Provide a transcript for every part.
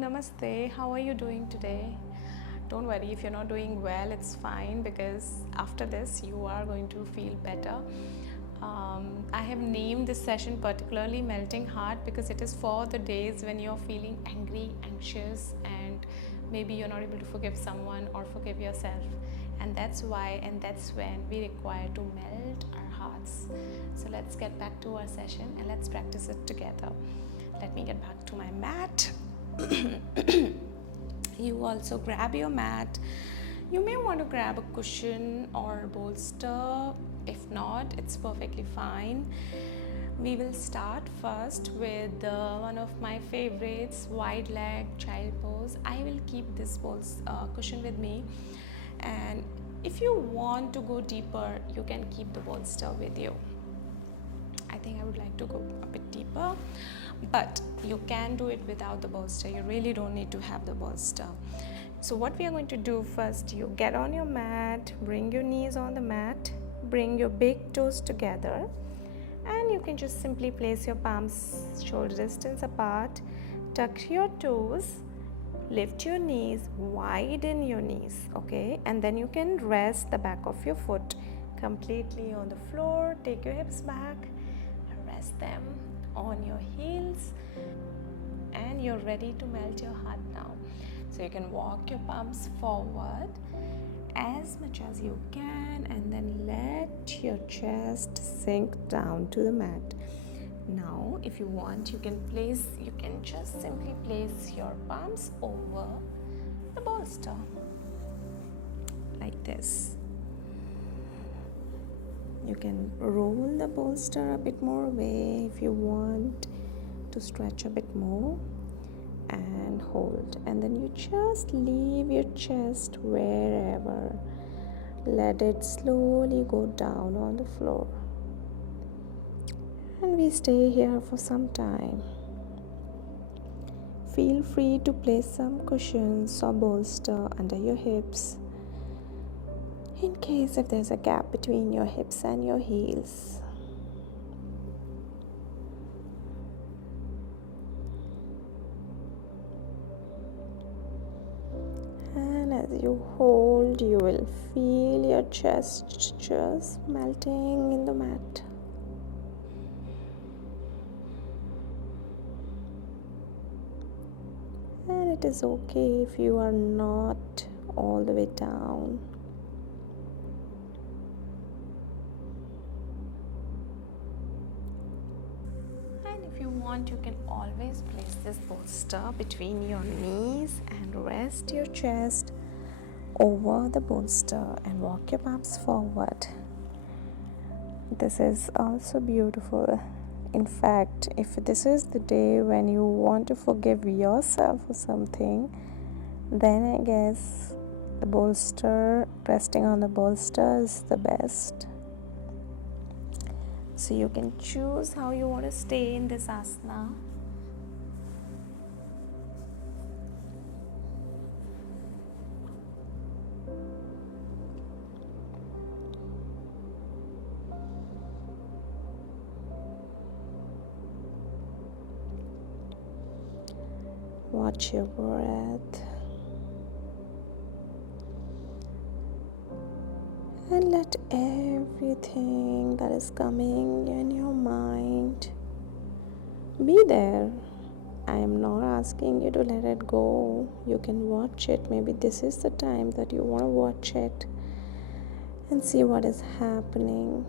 namaste. How are you doing today? Don't worry if you're not doing well, it's fine because after this you are going to feel better. I have named this session particularly Melting Heart because it is for the days when you're feeling angry, anxious, and maybe you're not able to forgive someone or forgive yourself. And that's why, and that's when we require to melt our hearts. So let's get back to our session and let's practice it together. Let me get back to my mat. You also grab your mat. You may want to grab a cushion or bolster. If not, it's perfectly fine. We will start first with one of my favorites, wide leg child pose. I will keep this cushion with me, and if you want to go deeper, you can keep the bolster with you. I think I would like to go a bit deeper, but you can do it without the bolster. You really don't need to have the bolster. So what we are going to do first, you get on your mat, bring your knees on the mat, bring your big toes together, and you can just simply place your palms shoulder distance apart, tuck your toes, lift your knees, widen your knees, okay? And then you can rest the back of your foot completely on the floor. Take your hips back, rest them on your heels, and you're ready to melt your heart now. So you can walk your palms forward as much as you can and then let your chest sink down to the mat. Now if you want, you can just simply place your palms over the bolster like this. You can roll the bolster a bit more away if you want to stretch a bit more, and hold, and then you just leave your chest wherever. Let it slowly go down on the floor, and we stay here for some time. Feel free to place some cushions or bolster under your hips in case if there's a gap between your hips and your heels. And as you hold, you will feel your chest just melting in the mat. And it is okay if you are not all the way down. And if you want, you can always place this bolster between your knees and rest your chest over the bolster and walk your palms forward. This is also beautiful. In fact, if this is the day when you want to forgive yourself for something, then I guess the bolster, resting on the bolster is the best. So you can choose how you want to stay in this asana. Watch your breath. And let everything that is coming in your mind be there. I am not asking you to let it go. You can watch it. Maybe this is the time that you want to watch it and see what is happening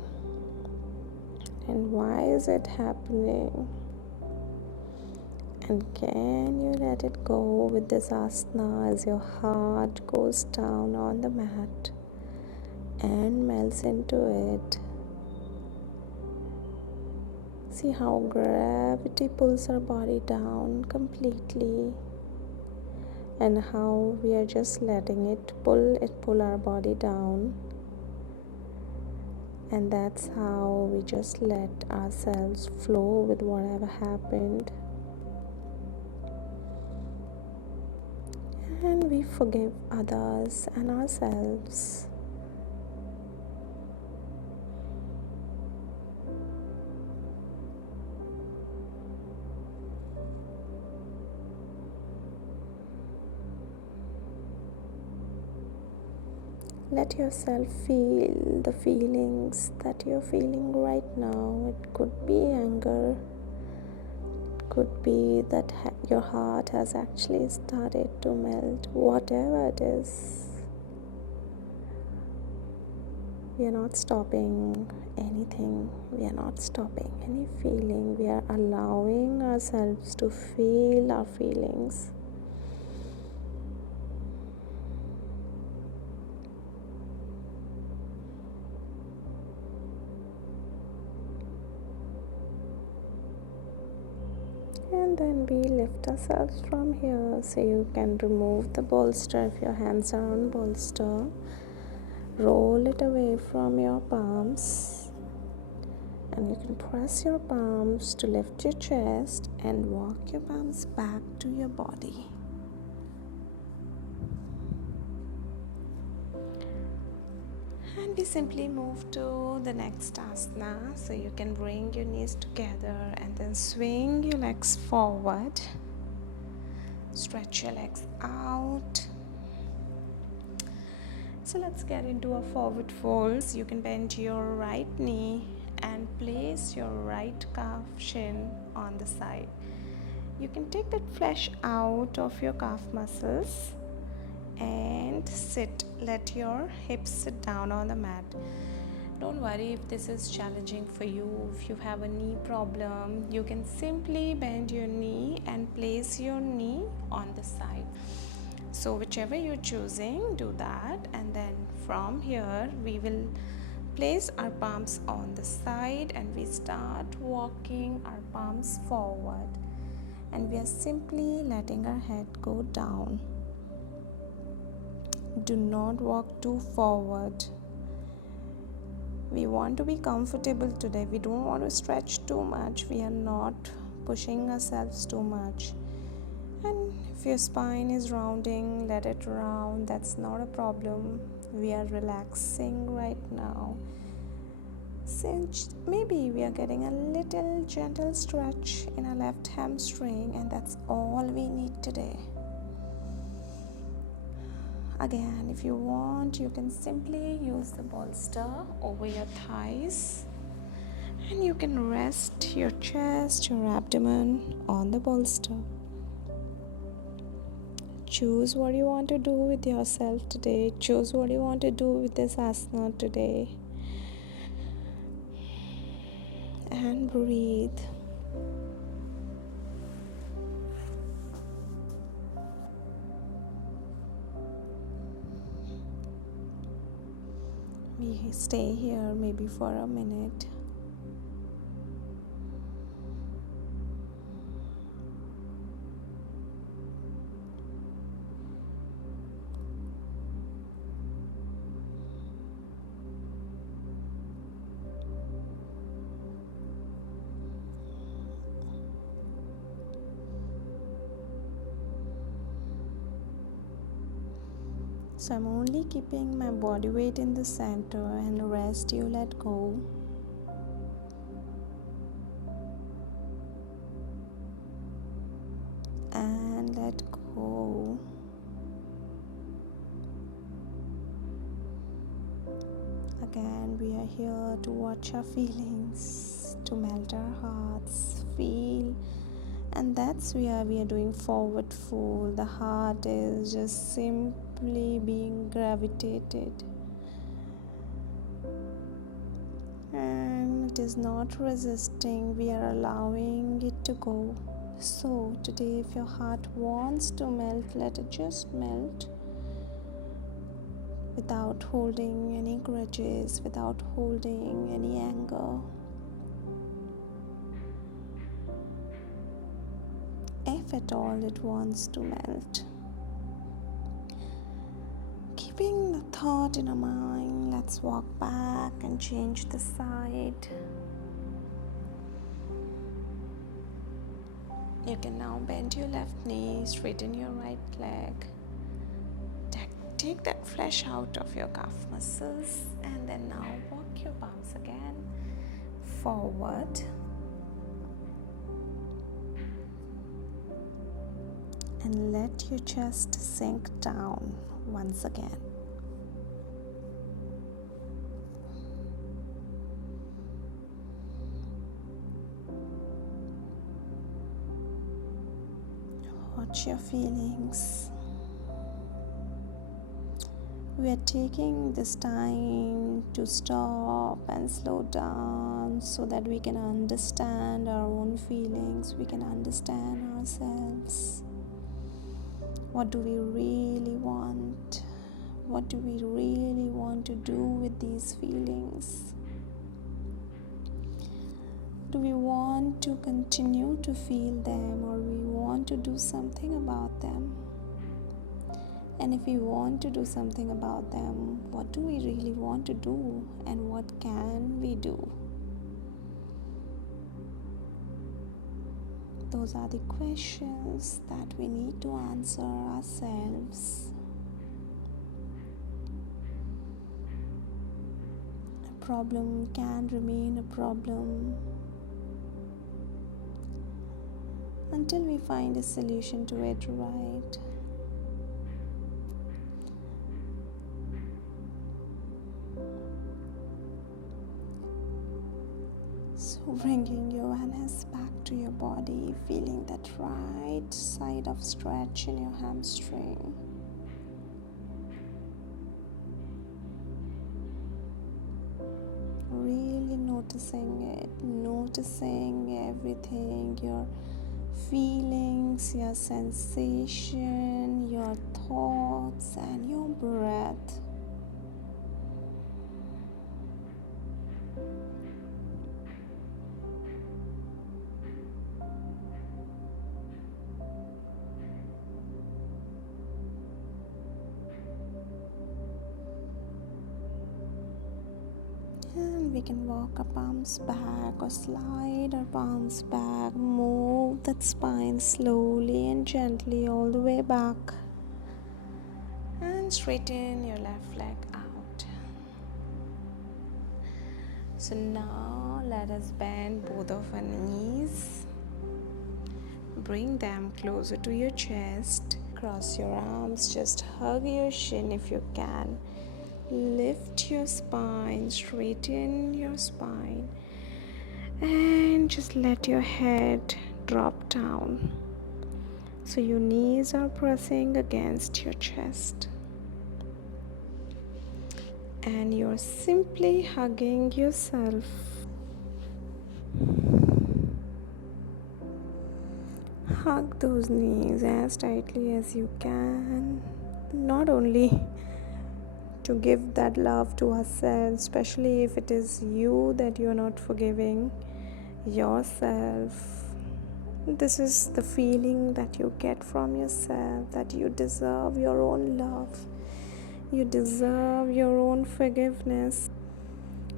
and why is it happening. And can you let it go with this asana as your heart goes down on the mat and melts into it. See how gravity pulls our body down completely, and how we are just letting it pull our body down. And that's how we just let ourselves flow with whatever happened. And we forgive others and ourselves. Let yourself feel the feelings that you're feeling right now. It could be anger, could be that your heart has actually started to melt, whatever it is. We are not stopping anything, we are not stopping any feeling, we are allowing ourselves to feel our feelings. And then we lift ourselves from here, so you can remove the bolster if your hands are on bolster. Roll it away from your palms, and you can press your palms to lift your chest and walk your palms back to your body. And we simply move to the next asana, so you can bring your knees together and then swing your legs forward. Stretch your legs out. So let's get into a forward fold. You can bend your right knee and place your right calf shin on the side. You can take that flesh out of your calf muscles and sit. Let your hips sit down on the mat. Don't worry if this is challenging for you. If you have a knee problem, you can simply bend your knee and place your knee on the side. So whichever you're choosing, do that, and then from here we will place our palms on the side and we start walking our palms forward, and we are simply letting our head go down. Do not walk too forward. We want to be comfortable today. We don't want to stretch too much. We are not pushing ourselves too much. And if your spine is rounding, let it round. That's not a problem. We are relaxing right now. Since maybe we are getting a little gentle stretch in our left hamstring, and that's all we need today. Again, if you want, you can simply use the bolster over your thighs, and you can rest your chest, your abdomen on the bolster. Choose what you want to do with yourself today. Choose what you want to do with this asana today. And breathe. We stay here maybe for a minute. So I'm only keeping my body weight in the center, and the rest you let go. And let go. Again, we are here to watch our feelings, to melt our hearts, feel. And that's where we are doing forward fold. The heart is just simply being gravitated, and it is not resisting. We are allowing it to go. So today, if your heart wants to melt, let it just melt, without holding any grudges, without holding any anger. If at all it wants to melt. Keeping the thought in our mind, let's walk back and change the side. You can now bend your left knee, straighten your right leg. Take that flesh out of your calf muscles, and then now walk your palms again forward. And let your chest sink down once again. watch your feelings. We are taking this time to stop and slow down so that we can understand our own feelings, we can understand ourselves. What do we really want? What do we really want to do with these feelings? Do we want to continue to feel them, or we want to do something about them? And if we want to do something about them, what do we really want to do, and what can we do? Those are the questions that we need to answer ourselves. A problem can remain a problem until we find a solution to it, right? So bringing your awareness back to your body, feeling that right side of stretch in your hamstring. Really noticing it, noticing everything, your feelings, your sensation, your thoughts, and your breath. And we can walk our palms back or slide our palms back. Move that spine slowly and gently all the way back. And straighten your left leg out. So now let us bend both of our knees. Bring them closer to your chest. Cross your arms. Just hug your shin if you can. Lift your spine, straighten your spine, and just let your head drop down. So your knees are pressing against your chest. And you're simply hugging yourself. Hug those knees as tightly as you can. Not only to give that love to ourselves, especially if it is you that you're not forgiving yourself. This is the feeling that you get from yourself, that you deserve your own love, you deserve your own forgiveness.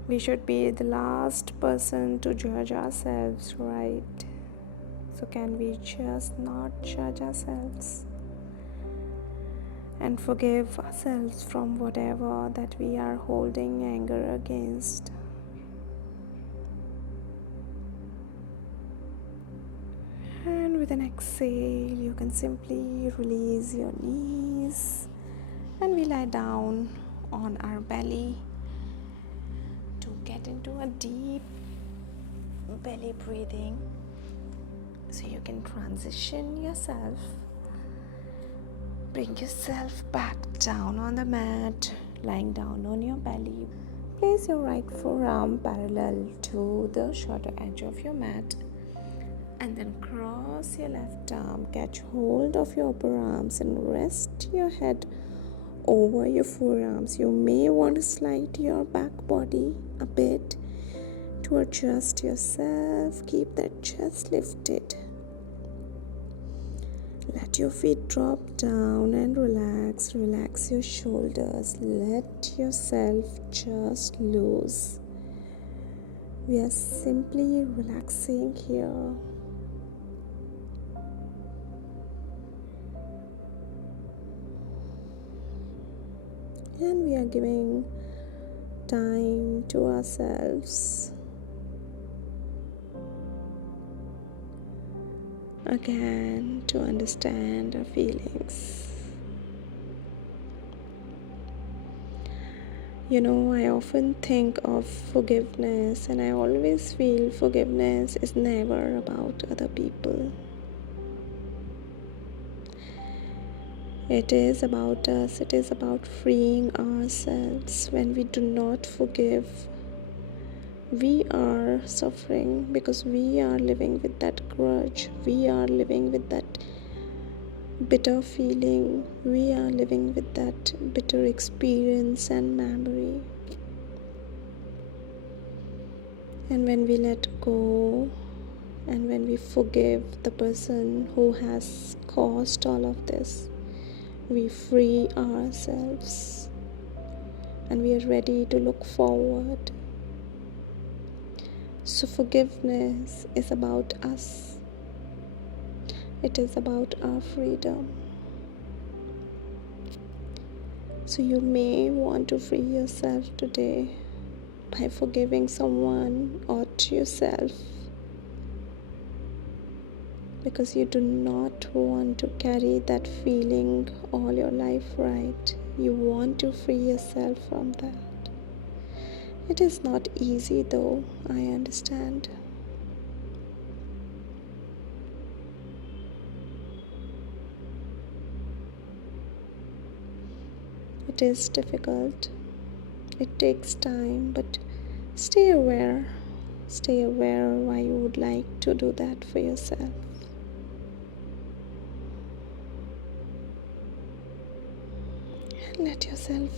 We should be the last person to judge ourselves, right? So can we just not judge ourselves and forgive ourselves from whatever that we are holding anger against? And with an exhale, you can simply release your knees, and we lie down on our belly to get into a deep belly breathing. So you can transition yourself. Bring yourself back down on the mat, lying down on your belly. Place your right forearm parallel to the shorter edge of your mat, and then cross your left arm, catch hold of your upper arms, and rest your head over your forearms. You may want to slide your back body a bit to adjust yourself. Keep that chest lifted. Let your feet drop down and relax. Relax your shoulders. Let yourself just loose. We are simply relaxing here. And we are giving time to ourselves. Again, to understand our feelings. I often think of forgiveness, and I always feel forgiveness is never about other people. It is about us, it is about freeing ourselves. When we do not forgive, we are suffering because we are living with that grudge, we are living with that bitter feeling, we are living with that bitter experience and memory. And when we let go and when we forgive the person who has caused all of this, we free ourselves and we are ready to look forward. So forgiveness is about us. It is about our freedom. So you may want to free yourself today by forgiving someone or yourself, because you do not want to carry that feeling all your life, right? You want to free yourself from that. It is not easy though, I understand. It is difficult. It takes time, but stay aware. Stay aware why you would like to do that for yourself. And let yourself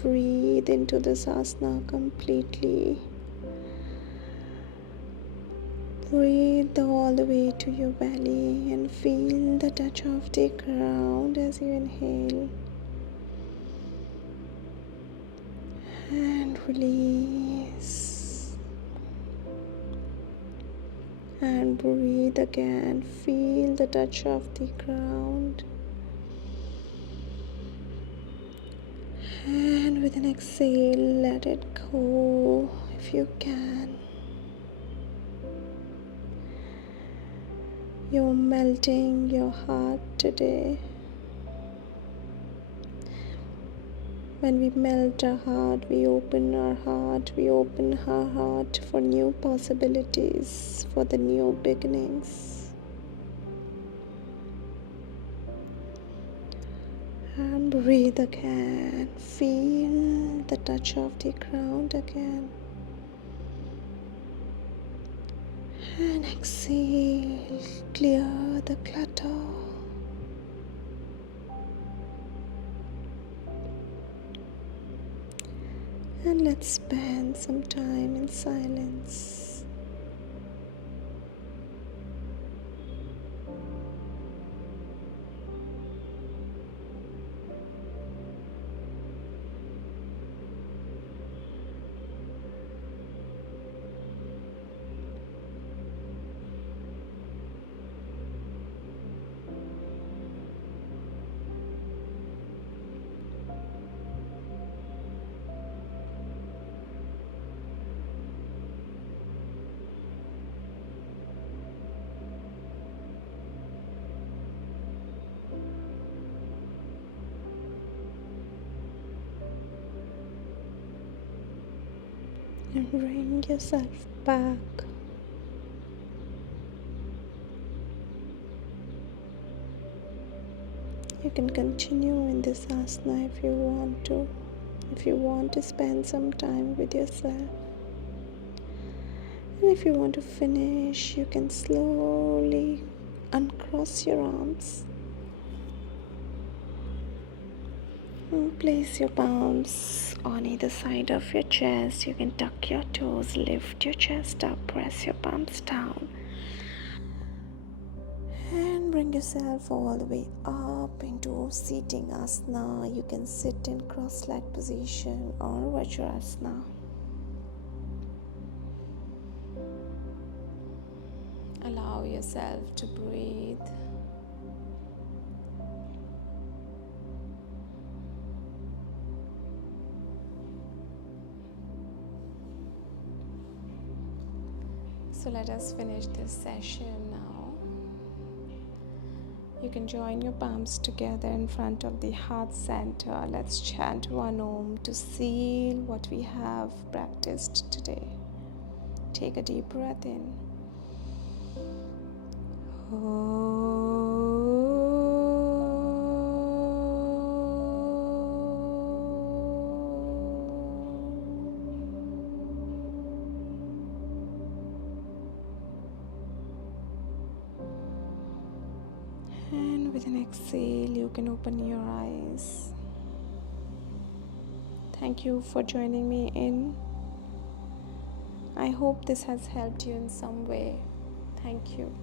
breathe into this asana completely. Breathe all the way to your belly and feel the touch of the ground as you inhale. And release. And breathe again. Feel the touch of the ground. And with an exhale, let it go if you can. You're melting your heart today. When we melt our heart, we open our heart for new possibilities, for the new beginnings. And breathe again. Feel the touch of the ground again. And exhale. Clear the clutter. And let's spend some time in silence. And bring yourself back. You can continue in this asana if you want to. If you want to spend some time with yourself. And if you want to finish, you can slowly uncross your arms. And place your palms on either side of your chest. You can tuck your toes, lift your chest up, press your palms down. And bring yourself all the way up into seating asana. You can sit in cross-legged position or Vajrasana. Allow yourself to breathe. So let us finish this session now. You can join your palms together in front of the heart center. Let's chant one Om to seal what we have practiced today. Take a deep breath in. Om. With an exhale, you can open your eyes. Thank you for joining me in. I hope this has helped you in some way. Thank you.